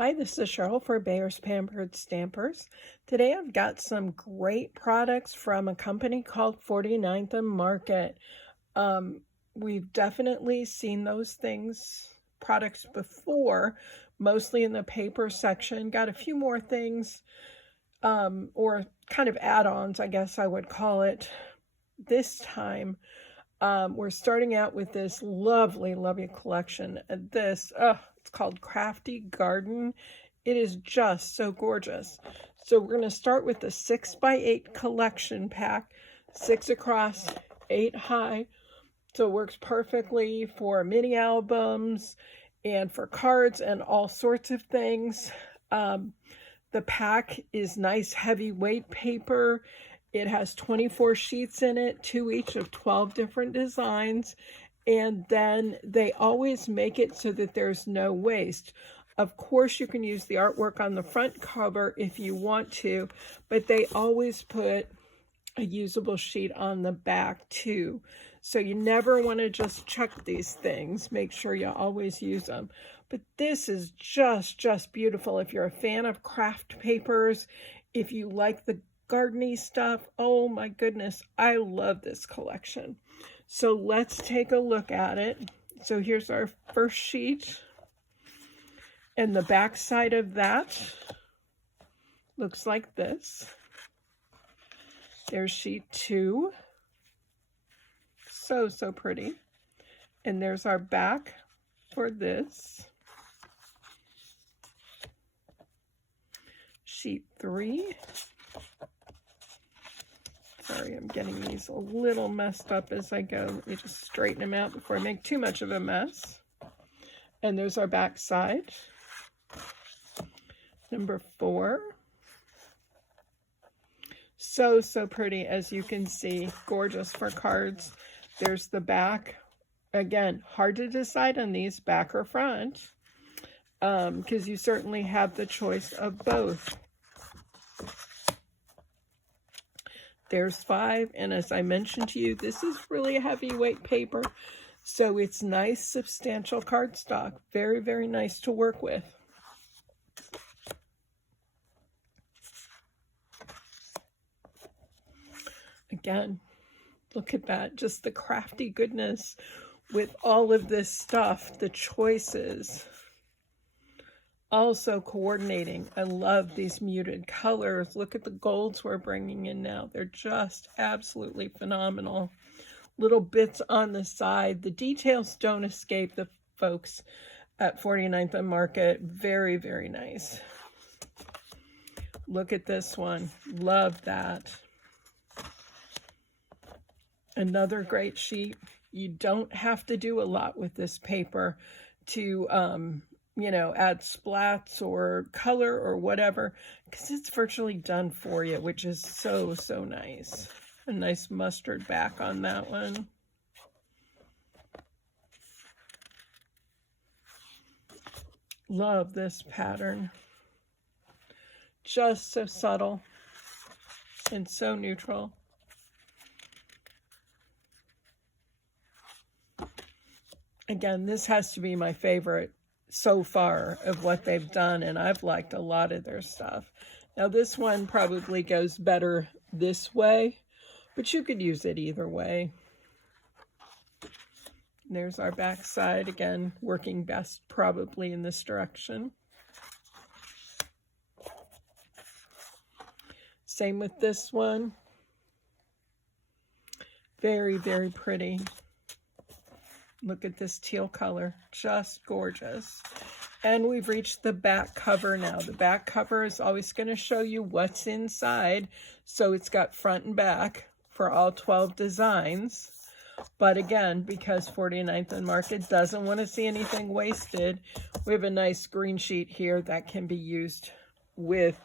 Hi, this is Cheryl for Bayer's Pampered Stampers. Today I've got some great products from a company called 49th and Market. We've definitely seen those products before, mostly in the paper section. Got a few more things, or kind of add-ons, I guess I would call it, this time. We're starting out with this lovely collection. It's called Krafty Garden. It is just so gorgeous. So we're going to start with the 6x8 collection pack, 6 across, 8 high. So it works perfectly for mini albums and for cards and all sorts of things. The pack is nice heavyweight paper. It has 24 sheets in it, 2 each of 12 different designs. And then they always make it so that there's no waste. Of course, you can use the artwork on the front cover if you want to, but they always put a usable sheet on the back too. So you never want to just chuck these things. Make sure you always use them. But this is just beautiful. If you're a fan of craft papers, if you like the gardening stuff, oh my goodness, I love this collection. So let's take a look at it. So here's our first sheet, and the back side of that looks like this. There's sheet 2. So pretty. And there's our back for this. Sheet 3. Sorry, I'm getting these a little messed up as I go. Let me just straighten them out before I make too much of a mess. And there's our back side. Number 4. So pretty, as you can see. Gorgeous for cards. There's the back. Again, hard to decide on these, back or front, because you certainly have the choice of both. There's 5, and as I mentioned to you, this is really a heavyweight paper, so it's nice, substantial cardstock. Very nice to work with. Again, look at that, just the crafty goodness with all of this stuff, the choices. Also coordinating. I love these muted colors. Look at the golds we're bringing in now. They're just absolutely phenomenal. Little bits on the side. The details don't escape the folks at 49th and Market. Very nice. Look at this one. Love that. Another great sheet. You don't have to do a lot with this paper to add splats or color or whatever, because it's virtually done for you, which is so nice. A nice mustard back on that one. Love this pattern. Just so subtle and so neutral. Again, this has to be my favorite so far of what they've done, and I've liked a lot of their stuff. Now this one probably goes better this way, but you could use it either way. There's our back side, again, working best probably in this direction. Same with this one. Very pretty. Look at this teal color, just gorgeous. And we've reached the back cover now. The back cover is always going to show you what's inside. So it's got front and back for all 12 designs. But again, because 49th and Market doesn't want to see anything wasted, we have a nice green sheet here that can be used with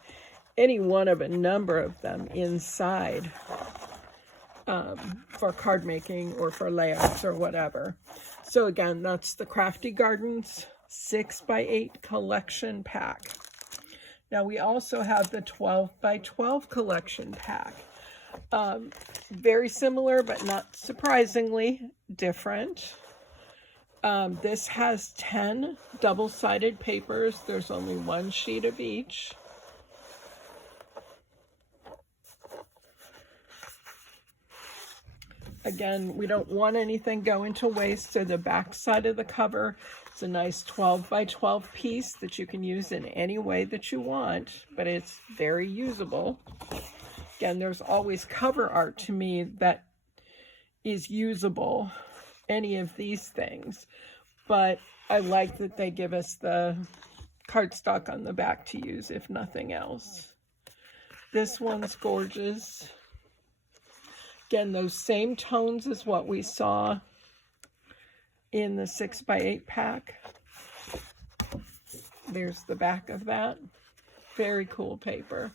any one of a number of them inside. For card making or for layouts or whatever. So again, that's the Krafty Gardens 6x8 collection pack. Now we also have the 12x12 collection pack. Very similar, but not surprisingly different. This has 10 double-sided papers. There's only one sheet of each. Again, we don't want anything going to waste, so the back side of the cover is a nice 12 by 12 piece that you can use in any way that you want, but it's very usable. Again, there's always cover art to me that is usable, any of these things, but I like that they give us the cardstock on the back to use, if nothing else. This one's gorgeous. Again, those same tones as what we saw in the 6x8 pack. There's the back of that. Very cool paper.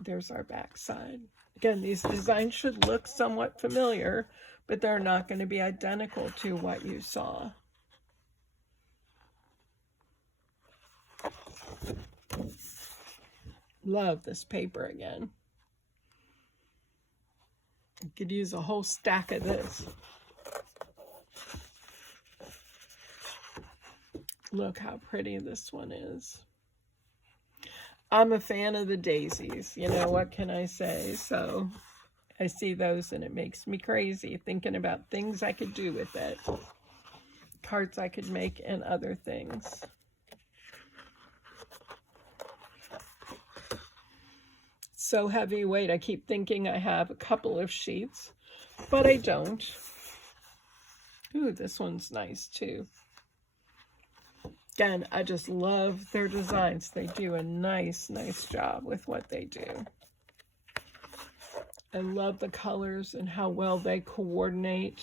There's our back side. Again, these designs should look somewhat familiar, but they're not going to be identical to what you saw. Love this paper again. You could use a whole stack of this. Look how pretty this one is. I'm a fan of the daisies, you know, what can I say? So I see those and it makes me crazy thinking about things I could do with it. Cards I could make and other things. So heavyweight, I keep thinking I have a couple of sheets, but I don't. Ooh, this one's nice too. Again, I just love their designs. They do a nice job with what they do. I love the colors and how well they coordinate.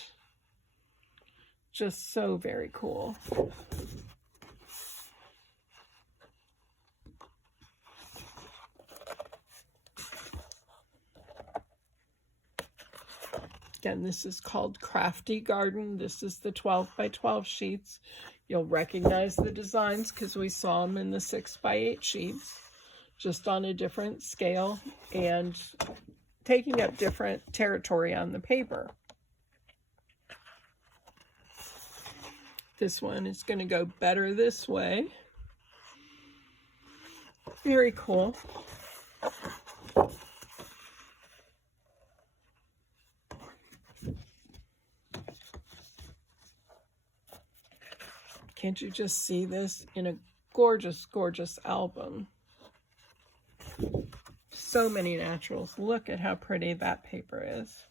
Just so very cool. Again, this is called Krafty Garden. This is the 12 by 12 sheets. You'll recognize the designs because we saw them in the 6x8 sheets, just on a different scale and taking up different territory on the paper. This one is going to go better this way. Very cool. Can't you just see this in a gorgeous, gorgeous album? So many naturals. Look at how pretty that paper is.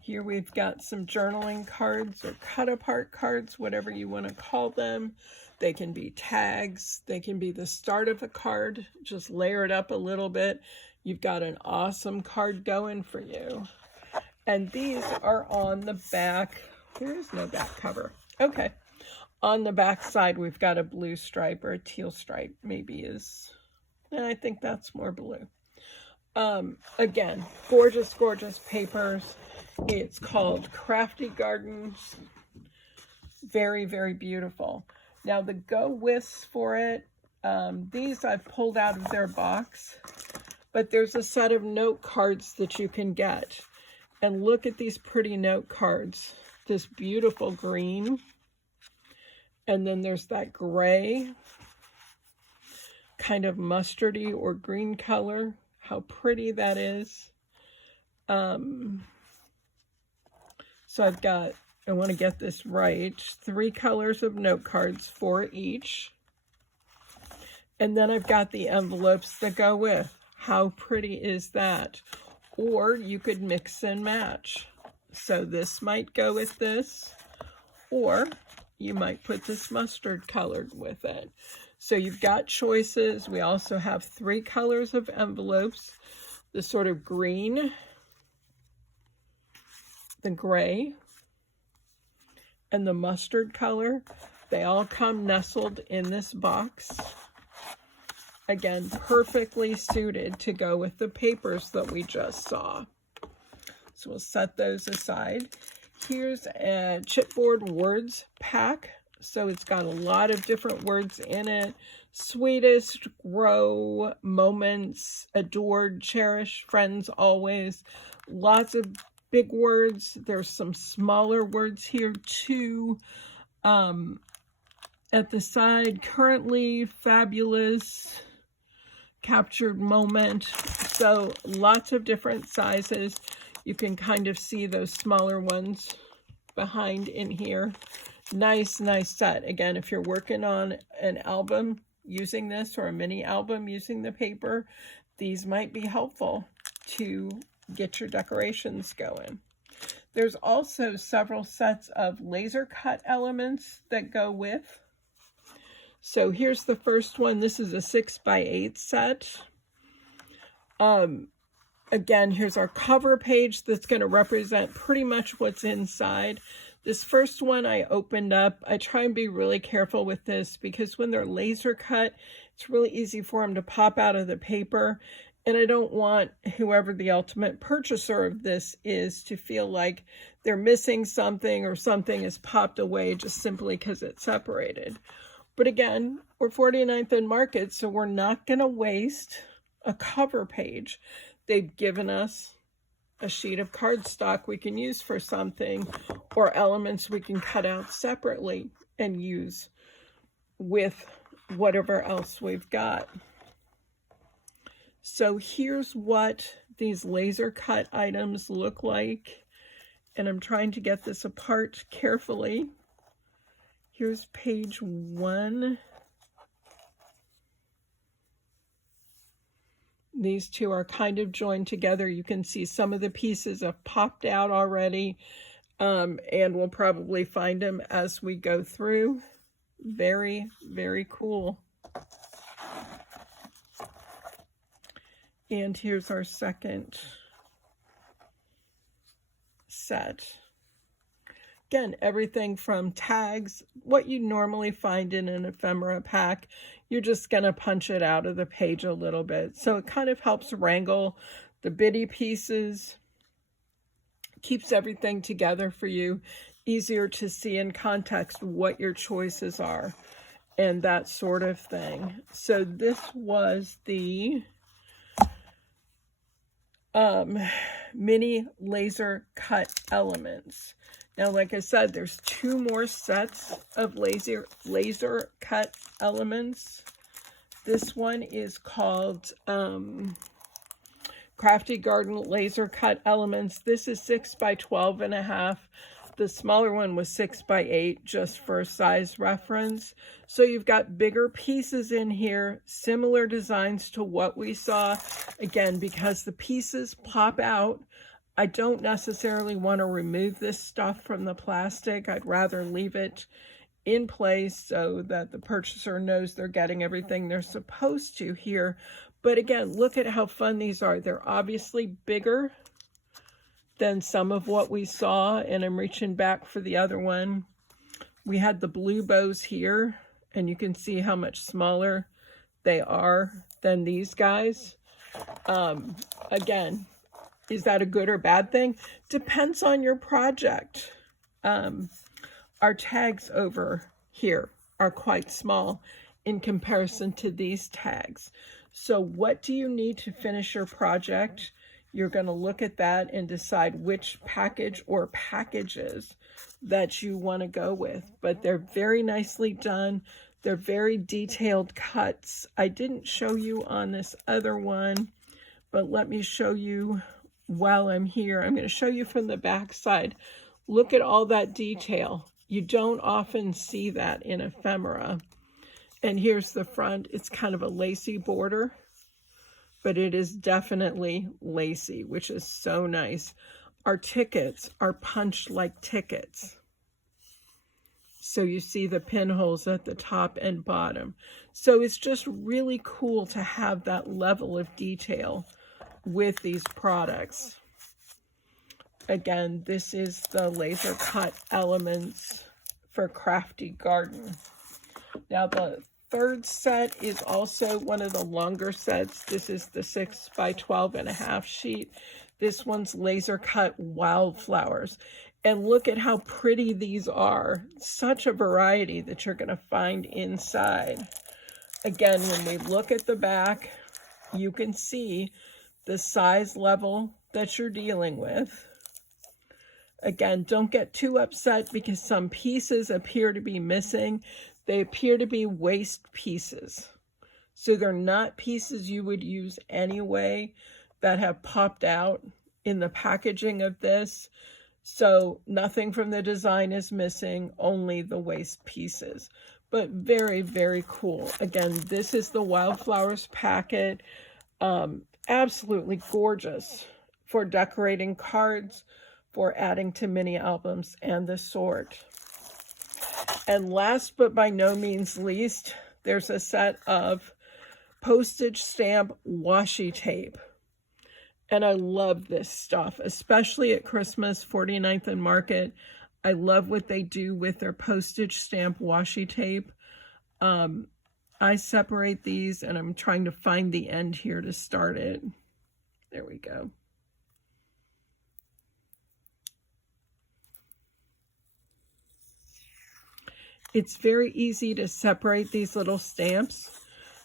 Here we've got some journaling cards or cut apart cards, whatever you want to call them. They can be tags. They can be the start of a card. Just layer it up a little bit. You've got an awesome card going for you. And these are on the back. There is no back cover. Okay. On the back side, we've got a blue stripe or a teal stripe, maybe is. And I think that's more blue. Again, gorgeous, gorgeous papers. It's called Krafty Garden. Very, very beautiful. Now, the go-withs for it, these I've pulled out of their box. But there's a set of note cards that you can get. And look at these pretty note cards. This beautiful green. And then there's that gray, kind of mustardy or green color. How pretty that is. So I've got, I want to get this right, 3 colors of note cards, 4 each. And then I've got the envelopes that go with. How pretty is that? Or you could mix and match. So this might go with this, or you might put this mustard colored with it. So you've got choices. We also have 3 colors of envelopes. The sort of green, the gray, and the mustard color. They all come nestled in this box. Again, perfectly suited to go with the papers that we just saw. So we'll set those aside. Here's a chipboard words pack. So it's got a lot of different words in it. Sweetest, grow, moments, adored, cherish, friends, always. Lots of big words. There's some smaller words here too. At the side, currently, fabulous, captured moment. So lots of different sizes. You can kind of see those smaller ones behind in here. Nice set. Again, if you're working on an album using this, or a mini album using the paper, these might be helpful to get your decorations going. There's also several sets of laser cut elements that go with. So here's the first one. This is a 6x8 set. Again, here's our cover page that's going to represent pretty much what's inside. This first one I opened up. I try and be really careful with this because when they're laser cut, it's really easy for them to pop out of the paper. And I don't want whoever the ultimate purchaser of this is to feel like they're missing something or something is popped away just simply because it's separated. But again, we're 49th and Market, so we're not going to waste a cover page. They've given us a sheet of cardstock we can use for something, or elements we can cut out separately and use with whatever else we've got. So here's what these laser cut items look like. And I'm trying to get this apart carefully. Here's page 1. These two are kind of joined together. You can see some of the pieces have popped out already, and we'll probably find them as we go through. Very, very cool. And here's our second set. Again, everything from tags, what you normally find in an ephemera pack, you're just going to punch it out of the page a little bit. So it kind of helps wrangle the bitty pieces, keeps everything together for you, easier to see in context what your choices are, and that sort of thing. So this was the mini laser cut elements. Now, like I said, there's 2 more sets of laser cut elements. This one is called Krafty Garden laser cut elements. This is 6x12.5. The smaller one was 6x8, just for size reference. So you've got bigger pieces in here, similar designs to what we saw. Again, because the pieces pop out, I don't necessarily want to remove this stuff from the plastic. I'd rather leave it in place so that the purchaser knows they're getting everything they're supposed to here. But again, look at how fun these are. They're obviously bigger than some of what we saw, and I'm reaching back for the other one. We had the blue bows here, and you can see how much smaller they are than these guys. Again, is that a good or bad thing? Depends on your project. Our tags over here are quite small in comparison to these tags. So what do you need to finish your project? You're going to look at that and decide which package or packages that you want to go with. But they're very nicely done. They're very detailed cuts. I didn't show you on this other one, but let me show you while I'm here. I'm going to show you from the back side. Look at all that detail. You don't often see that in ephemera. And here's the front. It's kind of a lacy border, but it is definitely lacy, which is so nice. Our tickets are punched like tickets. So you see the pinholes at the top and bottom. So it's just really cool to have that level of detail with these products. Again, this is the laser cut elements for Krafty Garden. Now the third set is also one of the longer sets. This is the 6x12.5 sheet. This one's laser cut wildflowers. And look at how pretty these are. Such a variety that you're going to find inside. Again, when we look at the back, you can see the size level that you're dealing with. Again, don't get too upset because some pieces appear to be missing. They appear to be waste pieces. So they're not pieces you would use anyway that have popped out in the packaging of this. So nothing from the design is missing, only the waste pieces. But very, very cool. Again, this is the Wildflowers packet. Absolutely gorgeous for decorating cards, for adding to mini albums, and the sort. And last but by no means least, there's a set of postage stamp washi tape. And I love this stuff, especially at Christmas, 49th and Market. I love what they do with their postage stamp washi tape. I separate these, and I'm trying to find the end here to start it. There we go. It's very easy to separate these little stamps.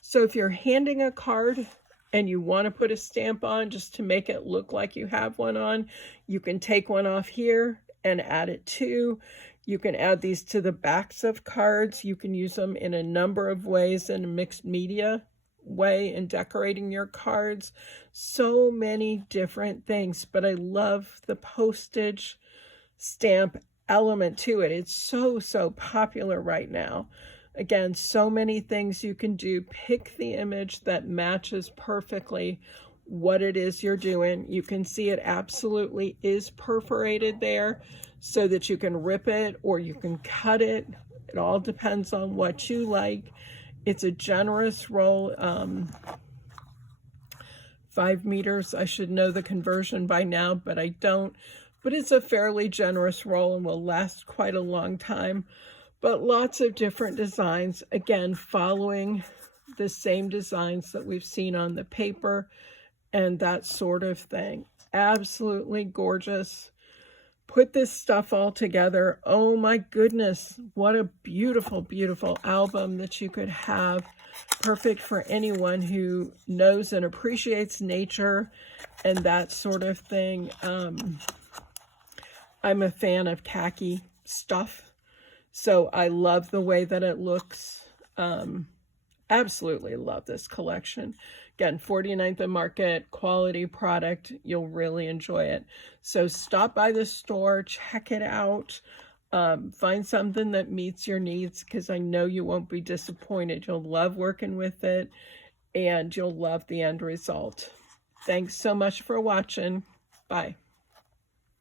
So if you're handing a card and you want to put a stamp on just to make it look like you have one on, you can take one off here and add it too. You can add these to the backs of cards. You can use them in a number of ways in a mixed media way in decorating your cards. So many different things, but I love the postage stamp element to it. It's so popular right now. Again, so many things you can do. Pick the image that matches perfectly what it is you're doing. You can see it absolutely is perforated there so that you can rip it or you can cut it. It all depends on what you like. It's a generous roll, 5 meters. I should know the conversion by now, but I don't. But it's a fairly generous roll and will last quite a long time. But lots of different designs, again, following the same designs that we've seen on the paper and that sort of thing. Absolutely gorgeous. Put this stuff all together. Oh my goodness, what a beautiful, beautiful album that you could have. Perfect for anyone who knows and appreciates nature and that sort of thing. I'm a fan of khaki stuff. So I love the way that it looks. Absolutely love this collection. Again, 49th and Market, quality product. You'll really enjoy it. So stop by the store, check it out. Find something that meets your needs because I know you won't be disappointed. You'll love working with it and you'll love the end result. Thanks so much for watching. Bye.